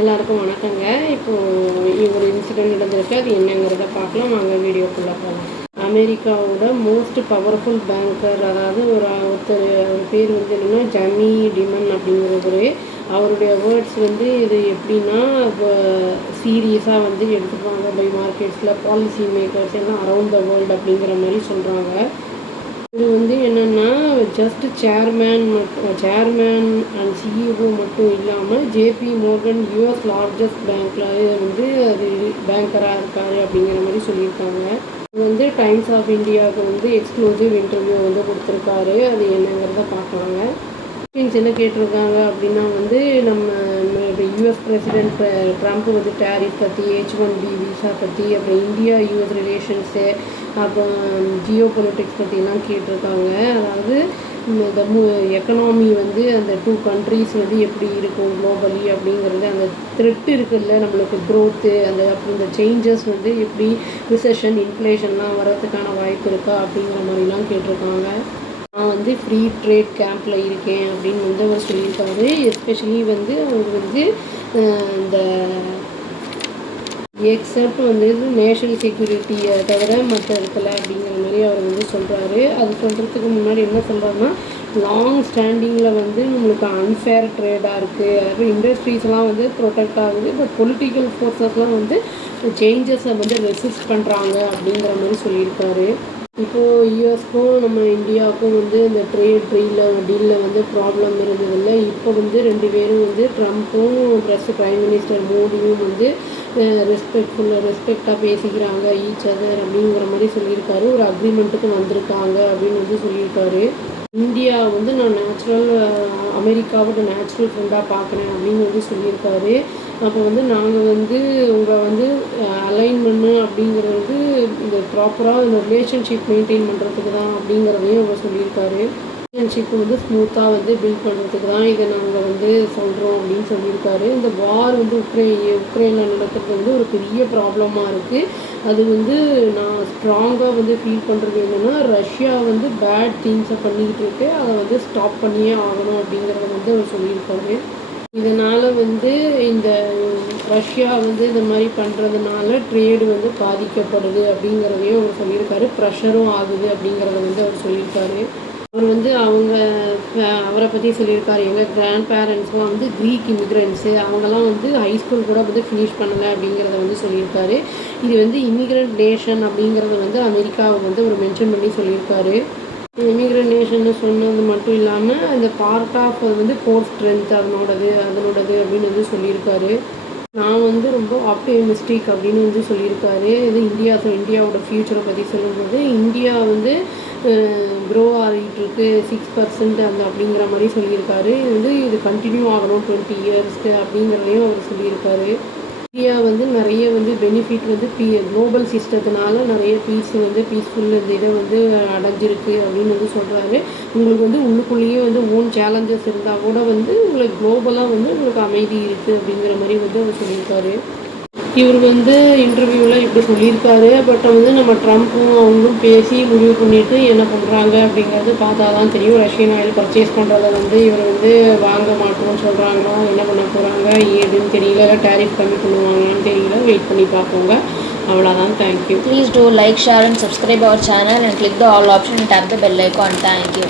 எல்லாருக்கும் வணக்கங்க. இப்போது ஒரு இன்சிடெண்ட் நடந்திருக்கு. அது என்னங்கிறத பார்க்கலாம். வாங்க வீடியோக்குள்ளே போகலாம். அமெரிக்காவோட மோஸ்ட் பவர்ஃபுல் பேங்கர், அதாவது ஒருத்தர் பேர் வந்து என்னென்னா ஜமி டிமன் அப்படிங்கிறவர். அவருடைய வேர்ட்ஸ் வந்து இது எப்படின்னா, இப்போ சீரியஸாக வந்து எடுத்துப்பாங்க பை மார்க்கெட்ஸில் பாலிசி மேக்கர்ஸ் எல்லாம் அரவுண்ட் த வேர்ல்டு அப்படிங்கிற மாதிரி சொல்கிறாங்க. இது வந்து என்னென்னா ஜஸ்ட் சேர்மேன் அண்ட் சிஇஓ மட்டும் இல்லாமல் ஜேபி மோர்கன் யூஎஸ் லார்ஜஸ்ட் பேங்க்கில் வந்து அது பேங்கராக இருக்கார் அப்படிங்கிற மாதிரி சொல்லியிருக்காங்க. இது வந்து டைம்ஸ் ஆஃப் இந்தியாவுக்கு வந்து எக்ஸ்க்ளூசிவ் இன்டர்வியூ வந்து கொடுத்துருக்காரு. அது என்னங்கிறத பார்க்கலாங்க. என்ன கேட்டிருக்காங்க அப்படின்னா வந்து நம்ம யூஎஸ் பிரசிடென்ட் ட்ரம்ப் வந்து டேரிஃப் பற்றி, H1B விசா பற்றி, அப்புறம் இந்தியா யூஎஸ் ரிலேஷன்ஸு, அப்புறம் ஜியோ பொலிட்டிக்ஸ் பற்றிலாம் கேட்டிருக்காங்க. அதாவது இந்த எக்கனாமி வந்து அந்த 2 கண்ட்ரீஸ் வந்து எப்படி இருக்கும் குளோபலி அப்படிங்கிறது, அந்த த்ரெட் இருக்குல்ல நம்மளுக்கு க்ரோத்து, அப்புறம் இந்த சேஞ்சஸ் வந்து எப்படி ரிசெஷன் இன்ஃப்ளேஷன்லாம் வரதுக்கான வாய்ப்பு இருக்கா அப்படிங்கிற மாதிரிலாம் கேட்டிருக்காங்க. நான் வந்து ஃப்ரீ ட்ரேட் கேம்பில் இருக்கேன் அப்படின்னு வந்து அவர் சொல்லியிருக்காரு. எஸ்பெஷலி வந்து அவர் வந்து இந்த எக்ஸப்ட் வந்து நேஷனல் செக்யூரிட்டியை தவிர மற்ற இடத்துல அப்படிங்கிற மாதிரி அவர் வந்து சொல்கிறாரு. அது சொல்கிறதுக்கு முன்னாடி என்ன சொல்கிறாருன்னா, லாங் ஸ்டாண்டிங்கில் வந்து நம்மளுக்கு அன்ஃபேர் ட்ரேடாக இருக்குது, அப்புறம் இண்டஸ்ட்ரீஸ்லாம் வந்து ப்ரொடெக்ட் ஆகுது, பட் பொலிட்டிக்கல் ஃபோர்ஸஸ்லாம் வந்து சேஞ்சஸை வந்து ரெசிஸ்ட் பண்ணுறாங்க அப்படிங்கிற மாதிரி சொல்லியிருக்காரு. இப்போது யூஎஸ்க்கும் நம்ம இந்தியாவுக்கும் வந்து இந்த ட்ரேட் டீலில் வந்து ப்ராப்ளம் இருந்ததில்லை. இப்போ வந்து 2 பேரும் வந்து ட்ரம்ப்பும் ப்ளஸ் பிரைம் மினிஸ்டர் மோடியும் வந்து ரெஸ்பெக்டாக பேசிக்கிறாங்க ஈச் அதர் அப்படிங்கிற மாதிரி சொல்லியிருக்காரு. ஒரு அக்ரிமெண்ட்டுக்கு வந்திருக்காங்க அப்படின்னு வந்து சொல்லியிருக்காரு. இந்தியா வந்து நான் அமெரிக்காவோட நேச்சுரல் ஃப்ரெண்டாக பார்க்குறேன் அப்படின்னு வந்து சொல்லியிருக்காரு. அப்போ வந்து நாங்கள் வந்து உங்களை வந்து அலைன் பண்ணு அப்படிங்கிறது வந்து இந்த ப்ராப்பராக இந்த ரிலேஷன்ஷிப் மெயின்டைன் பண்ணுறதுக்கு தான் அப்படிங்கிறதையும் அவர் சொல்லியிருக்காரு. ரிலேஷன்ஷிப் வந்து ஸ்மூத்தாக வந்து பில்ட் பண்ணுறதுக்கு தான் இதை நாங்கள் வந்து சொல்கிறோம் அப்படின்னு சொல்லியிருக்காரு. இந்த வார் வந்து உக்ரைனில் நடக்கிறது வந்து ஒரு பெரிய ப்ராப்ளமாக இருக்குது. அது வந்து நான் ஸ்ட்ராங்காக வந்து ஃபீல் பண்ணுறது என்னென்னா, ரஷ்யா வந்து பேட் திங்ஸை பண்ணிக்கிட்டு இருக்கு, அதை வந்து ஸ்டாப் பண்ணியே ஆகணும் அப்படிங்கிறத வந்து அவர் சொல்லியிருக்காரு. இதனால் வந்து இந்த ரஷ்யா வந்து இந்த மாதிரி பண்ணுறதுனால ட்ரேடு வந்து பாதிக்கப்படுது அப்படிங்கிறதையும் அவர் சொல்லியிருக்காரு. ப்ரெஷரும் ஆகுது அப்படிங்கிறத வந்து அவர் சொல்லியிருக்காரு. அவர் வந்து அவரை பற்றி சொல்லியிருக்காரு. எங்கள் கிராண்ட் பேரண்ட்ஸ்லாம் வந்து க்ரீக் இமிக்ரெண்ட்ஸு, அவங்கெல்லாம் வந்து ஹைஸ்கூல் கூட வந்து ஃபினிஷ் பண்ணலை அப்படிங்கிறத வந்து சொல்லியிருக்காரு. இது வந்து இமிக்ரெண்ட் நேஷன் அப்படிங்கிறத வந்து அமெரிக்காவை வந்து அவர் மென்ஷன் பண்ணி சொல்லியிருக்காரு. இமிக்ரெண்ட் நேஷன்னு சொன்னது மட்டும் இல்லாமல் அந்த பார்ட் ஆஃப் அது வந்து கோர் ஸ்ட்ரென்த் அதனோடது அப்படின்னு வந்து சொல்லியிருக்காரு. நான் வந்து ரொம்ப ஆப்டிமிஸ்டிக் அப்படின்னு வந்து சொல்லியிருக்காரு. இது இந்தியாவோட ஃப்யூச்சரை பற்றி சொல்லும்போது, இந்தியா வந்து க்ரோ ஆகிட்டுருக்கு 6% அப்படிங்கிற மாதிரி சொல்லியிருக்காரு. இது கண்டினியூ ஆகணும் 20 இயர்ஸ்க்கு அப்படிங்கிறதையும் அவர் சொல்லியிருக்காரு. இந்தியா வந்து நிறைய வந்து பெனிஃபிட் வந்து குளோபல் சிஸ்டத்தினால நிறைய பீஸ்ஃபுல் இந்த இதை வந்து அடைஞ்சிருக்கு அப்படின்னு வந்து சொல்கிறாரு. உங்களுக்கு வந்து உள்ளுக்குள்ளேயே வந்து ஓன் சேலஞ்சஸ் இருந்தால் கூட வந்து உங்களுக்கு குளோபலாக வந்து உங்களுக்கு அமைதி இருக்குது அப்படிங்கிற மாதிரி வந்து அவர் சொல்லியிருக்காரு. இவர் வந்து இன்டர்வியூவில் இப்படி சொல்லியிருக்காரு. பட் வந்து நம்ம ட்ரம்ப்பும் அவங்களும் பேசி முடிவு பண்ணிவிட்டு என்ன பண்ணுறாங்க அப்படிங்கிறது பார்த்தா தான் தெரியும். ரஷ்யன் ஆயில் பர்ச்சேஸ் பண்ணுறத வந்து இவர் வந்து வாங்க மாட்டோம்னு சொல்கிறாங்களா, என்ன பண்ண போகிறாங்க ஏதுன்னு தெரியல, இல்லை டேரிஃப் கம்மி பண்ணுவாங்கன்னு தெரியல. வெயிட் பண்ணி பார்ப்போங்க. அவ்வளோதான். Thank you. Please do like, share and subscribe our channel and click the all option and tap the bell icon. Thank you.